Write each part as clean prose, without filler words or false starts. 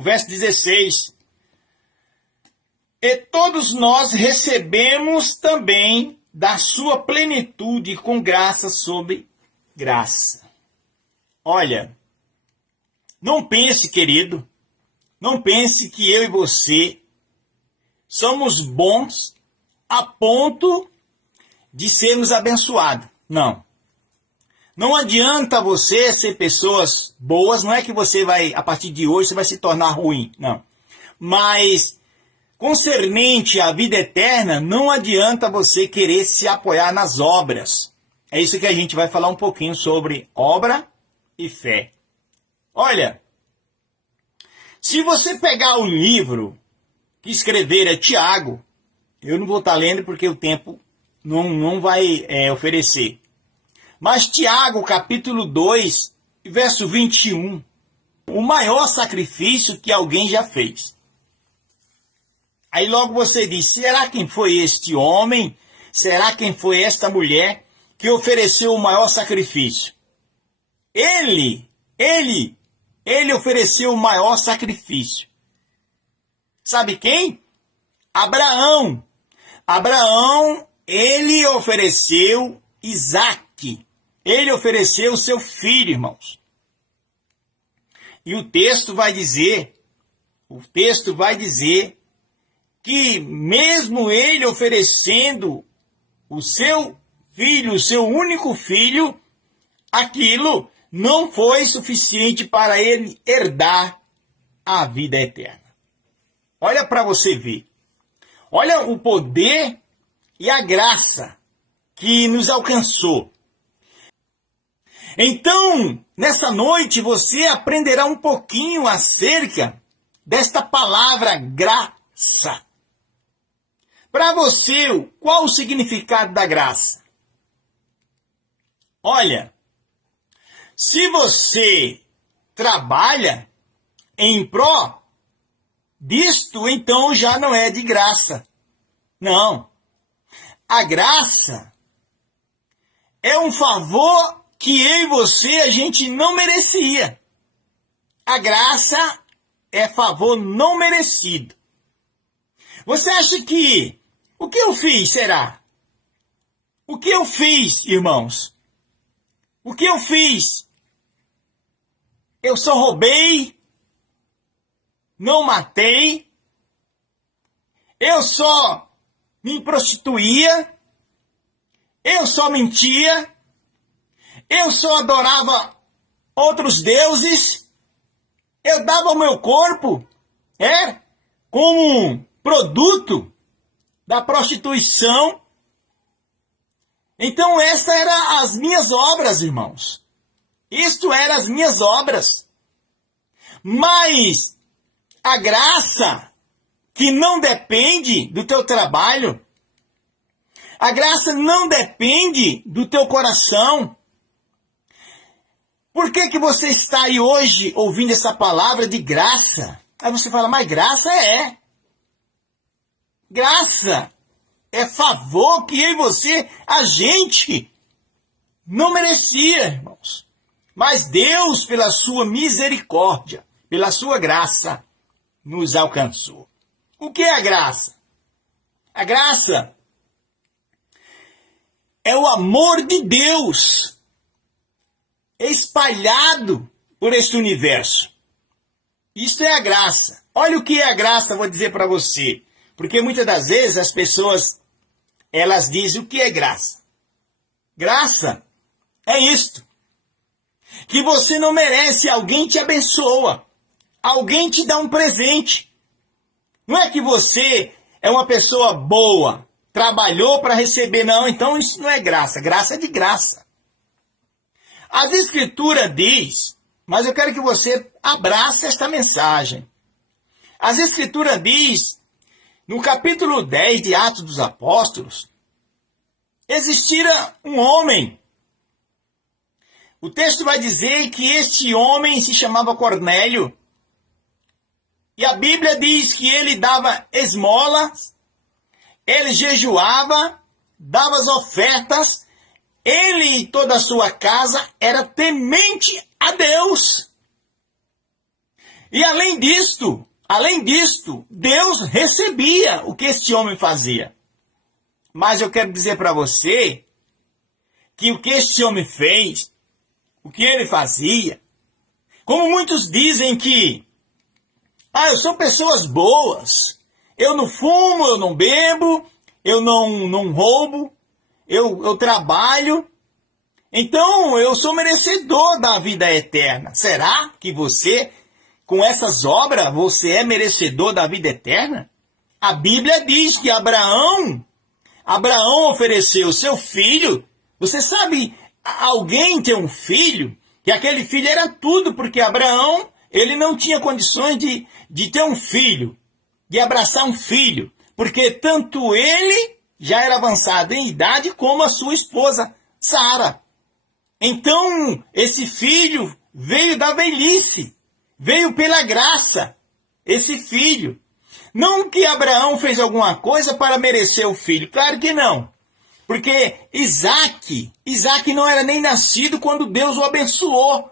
o verso 16. E todos nós recebemos também da sua plenitude com graça sobre graça. Olha, não pense, querido, não pense que eu e você somos bons a ponto de sermos abençoados. Não. Não adianta você ser pessoas boas, não é que você vai, a partir de hoje, você vai se tornar ruim, não. Mas, concernente à vida eterna, não adianta você querer se apoiar nas obras. É isso que a gente vai falar um pouquinho sobre obra e fé. Olha, se você pegar o livro que escreveram Tiago, eu não vou estar lendo porque o tempo não vai oferecer. Mas Tiago, capítulo 2, verso 21, o maior sacrifício que alguém já fez. Aí logo você diz, será quem foi este homem? Será quem foi esta mulher que ofereceu o maior sacrifício? Ele ofereceu o maior sacrifício. Sabe quem? Abraão. Abraão, ele ofereceu Isaque. Ele ofereceu o seu filho, irmãos. E o texto vai dizer que mesmo ele oferecendo o seu filho, o seu único filho, aquilo não foi suficiente para ele herdar a vida eterna. Olha para você ver. Olha o poder e a graça que nos alcançou. Então, nessa noite, você aprenderá um pouquinho acerca desta palavra graça. Para você, qual o significado da graça? Olha, se você trabalha em pró disto, então já não é de graça. Não. A graça é um favor que eu e você, a gente não merecia. A graça é favor não merecido. Você acha que... O que eu fiz, será? O que eu fiz, irmãos? O que eu fiz? Eu só roubei, não matei, eu só me prostituía, eu só mentia, eu só adorava outros deuses, eu dava o meu corpo, como um produto da prostituição. Então essas eram as minhas obras, irmãos. Isto eram as minhas obras. Mas a graça que não depende do teu trabalho, a graça não depende do teu coração. Por que você está aí hoje ouvindo essa palavra de graça? Aí você fala, mas graça é. Graça é favor que eu e você, a gente, não merecia, irmãos. Mas Deus, pela sua misericórdia, pela sua graça, nos alcançou. O que é a graça? A graça é o amor de Deus espalhado por este universo. Isso é a graça. Olha o que é a graça, vou dizer para você. Porque muitas das vezes as pessoas, elas dizem o que é graça. Graça é isto. Que você não merece, alguém te abençoa. Alguém te dá um presente. Não é que você é uma pessoa boa, trabalhou para receber, não. Então isso não é graça. Graça é de graça. As Escrituras diz, mas eu quero que você abrace esta mensagem. As Escrituras diz, no capítulo 10 de Atos dos Apóstolos, existira um homem. O texto vai dizer que este homem se chamava Cornélio. E a Bíblia diz que ele dava esmolas, ele jejuava, dava as ofertas, ele e toda a sua casa era temente a Deus. E além disto, Deus recebia o que este homem fazia. Mas eu quero dizer para você que o que este homem fez, o que ele fazia, como muitos dizem que, eu sou pessoas boas, eu não fumo, eu não bebo, eu não roubo, eu trabalho, então eu sou merecedor da vida eterna. Será que você, com essas obras, você é merecedor da vida eterna? A Bíblia diz que Abraão ofereceu seu filho. Você sabe, alguém tem um filho, que aquele filho era tudo, porque Abraão, ele não tinha condições de ter um filho, de abraçar um filho, porque tanto ele já era avançado em idade, como a sua esposa, Sara. Então, esse filho veio da velhice, veio pela graça, esse filho. Não que Abraão fez alguma coisa para merecer o filho, claro que não. Porque Isaac não era nem nascido quando Deus o abençoou.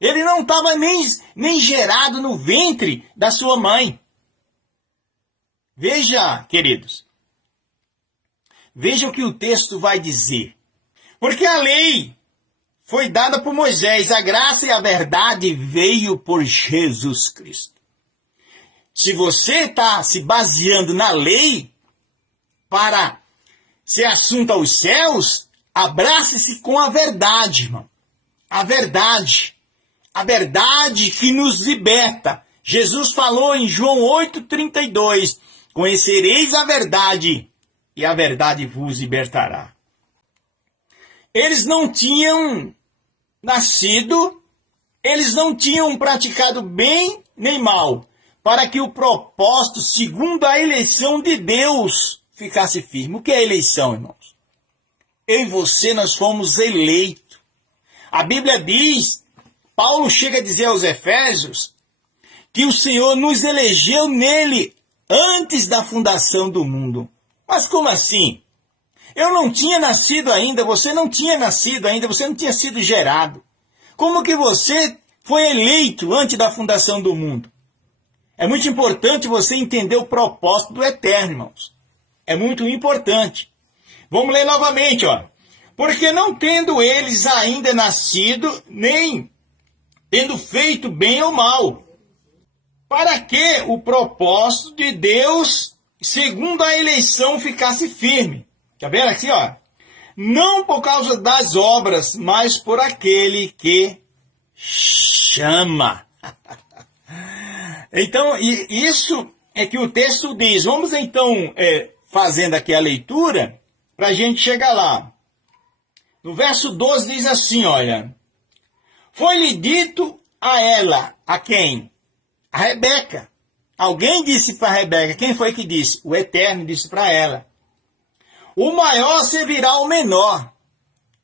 Ele não estava nem gerado no ventre da sua mãe. Veja, queridos, veja o que o texto vai dizer. Porque a lei foi dada por Moisés, a graça e a verdade veio por Jesus Cristo. Se você está se baseando na lei para ser assunto aos céus, abrace-se com a verdade, irmão. A verdade que nos liberta. Jesus falou em João 8,32, conhecereis a verdade, e a verdade vos libertará. Eles não tinham nascido, eles não tinham praticado bem nem mal, para que o propósito, segundo a eleição de Deus, ficasse firme. O que é eleição, irmãos? Eu e você, nós fomos eleitos. A Bíblia diz, Paulo chega a dizer aos Efésios, que o Senhor nos elegeu nele antes da fundação do mundo. Mas como assim? Eu não tinha nascido ainda, você não tinha nascido ainda, você não tinha sido gerado. Como que você foi eleito antes da fundação do mundo? É muito importante você entender o propósito do eterno, irmãos. É muito importante. Vamos ler novamente, ó. Porque não tendo eles ainda nascido, nem tendo feito bem ou mal, para que o propósito de Deus, segundo a eleição, ficasse firme. Tá vendo aqui, ó? Não por causa das obras, mas por aquele que chama. Então, isso é que o texto diz. Vamos então fazendo aqui a leitura para a gente chegar lá. No verso 12 diz assim, olha. Foi-lhe dito a ela, a quem? A Rebeca. Alguém disse para Rebeca. Quem foi que disse? O Eterno disse para ela. O maior servirá ao menor.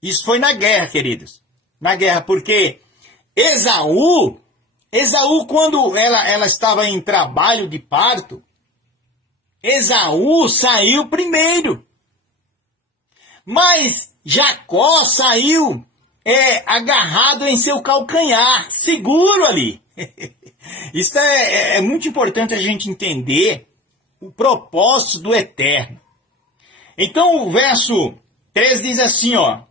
Isso foi na guerra, queridos. Na guerra, porque Esaú, quando ela estava em trabalho de parto, Esaú saiu primeiro. Mas Jacó saiu agarrado em seu calcanhar, seguro ali. Isso é muito importante a gente entender o propósito do Eterno. Então o verso 13 diz assim, ó.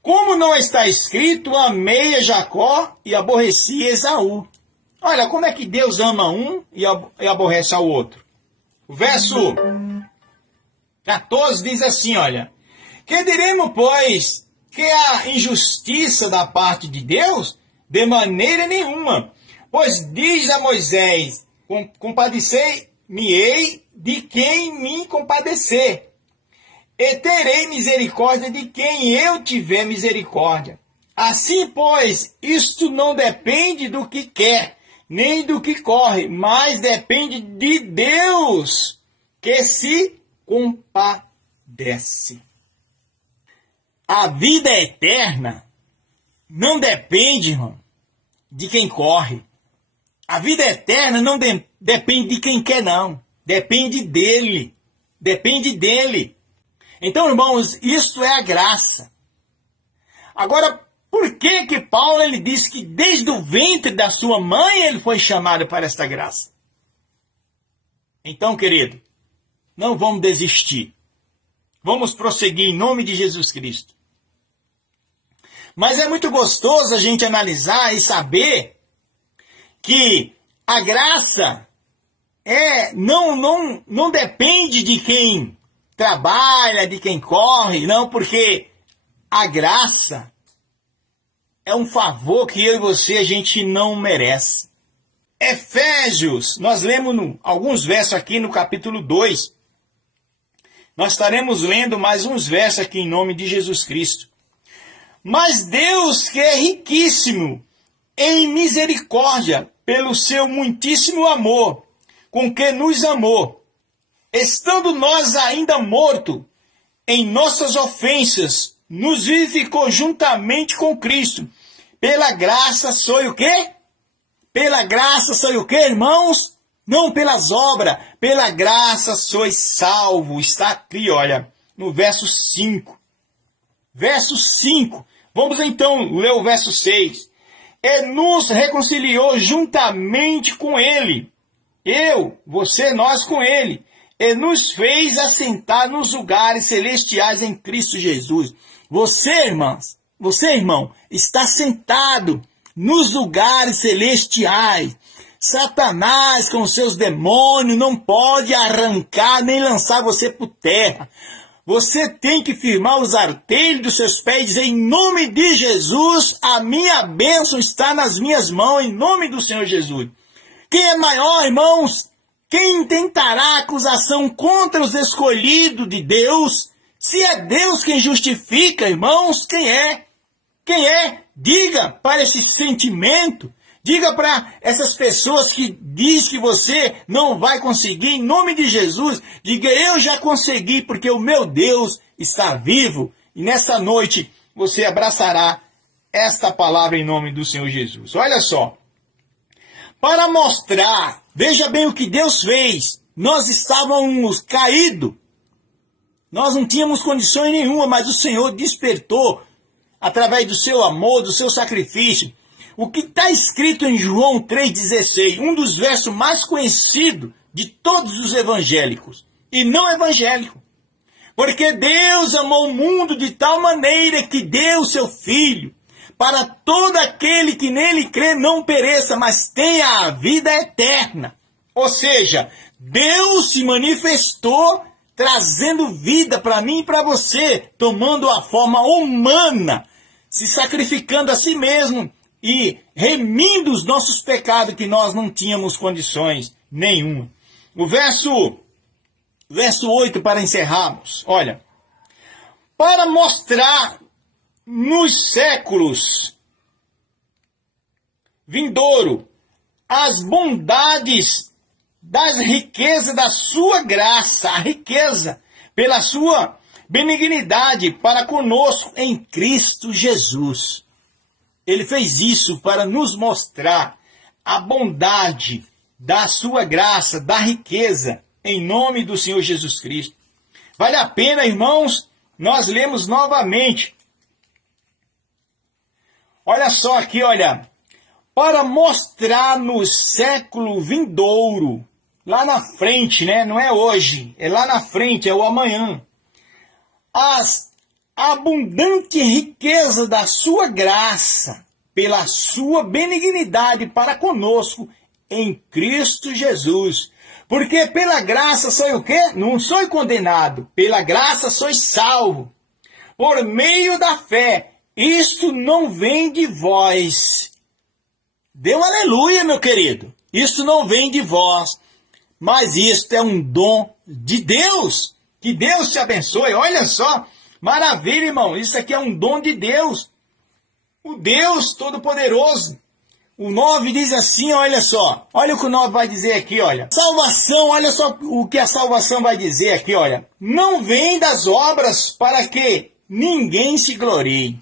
Como não está escrito, amei a Jacó e aborreci Esaú. Olha, como é que Deus ama um e aborrece ao outro. O verso 14 diz assim, olha. Que diremos, pois, que a injustiça da parte de Deus? De maneira nenhuma. Pois diz a Moisés, compadecei-me-ei de quem me compadecer. E terei misericórdia de quem eu tiver misericórdia. Assim, pois, isto não depende do que quer, nem do que corre, mas depende de Deus, que se compadece. A vida eterna não depende, irmão, de quem corre. A vida eterna não depende de quem quer, não. Depende dele. Depende dele. Então, irmãos, isto é a graça. Agora, Por que que Paulo ele diz que desde o ventre da sua mãe ele foi chamado para esta graça? Então, querido, não vamos desistir. Vamos prosseguir em nome de Jesus Cristo. Mas é muito gostoso a gente analisar e saber que a graça não depende de quem trabalha, de quem corre, não, porque a graça é um favor que eu e você a gente não merece. Efésios, nós lemos alguns versos aqui no capítulo 2. Nós estaremos lendo mais uns versos aqui em nome de Jesus Cristo. Mas Deus, que é riquíssimo em misericórdia, pelo seu muitíssimo amor, com que nos amou, estando nós ainda mortos em nossas ofensas, nos vivificou juntamente com Cristo. Pela graça sois o quê? Pela graça sois o quê, irmãos? Não pelas obras, pela graça sois salvos. Está aqui, olha, no verso 5. Verso 5. Vamos então ler o verso 6. E nos reconciliou juntamente com ele. Eu, você, nós com ele. E nos fez assentar nos lugares celestiais em Cristo Jesus. Você, irmãs, você, irmão, está sentado nos lugares celestiais. Satanás, com seus demônios, não pode arrancar nem lançar você por terra. Você tem que firmar os artelhos dos seus pés e dizer, em nome de Jesus, a minha bênção está nas minhas mãos, em nome do Senhor Jesus. Quem é maior, irmãos? Quem intentará acusação contra os escolhidos de Deus? Se é Deus quem justifica, irmãos, quem é? Quem é? Diga para esse sentimento. Diga para essas pessoas que diz que você não vai conseguir, em nome de Jesus, diga, eu já consegui, porque o meu Deus está vivo. E nessa noite você abraçará esta palavra em nome do Senhor Jesus. Olha só, para mostrar, veja bem o que Deus fez. Nós estávamos caídos, nós não tínhamos condições nenhuma, mas o Senhor despertou através do seu amor, do seu sacrifício. O que está escrito em João 3,16, um dos versos mais conhecidos de todos os evangélicos e não evangélicos. Porque Deus amou o mundo de tal maneira que deu o seu Filho, para todo aquele que nele crê não pereça, mas tenha a vida eterna. Ou seja, Deus se manifestou trazendo vida para mim e para você, tomando a forma humana, se sacrificando a si mesmo, e remindo os nossos pecados que nós não tínhamos condições nenhuma. O verso 8 para encerrarmos. Olha, para mostrar nos séculos vindouro as bondades das riquezas da sua graça, a riqueza pela sua benignidade para conosco em Cristo Jesus. Ele fez isso para nos mostrar a bondade da sua graça, da riqueza, em nome do Senhor Jesus Cristo. Vale a pena, irmãos, nós lemos novamente. Olha só aqui, olha. Para mostrar no século vindouro, lá na frente, né? Não é hoje, é lá na frente, é o amanhã. A abundante riqueza da sua graça, pela sua benignidade para conosco em Cristo Jesus. Porque pela graça sou o quê? Não sou condenado. Pela graça sou salvo. Por meio da fé. Isto não vem de vós. Dê um aleluia, meu querido. Isto não vem de vós. Mas isto é um dom de Deus. Que Deus te abençoe. Olha só. Maravilha, irmão. Isso aqui é um dom de Deus. O Deus Todo-Poderoso. O 9 diz assim, olha só. Olha o que o 9 vai dizer aqui, olha. Salvação, olha só o que a salvação vai dizer aqui, olha. Não vem das obras para que ninguém se glorie.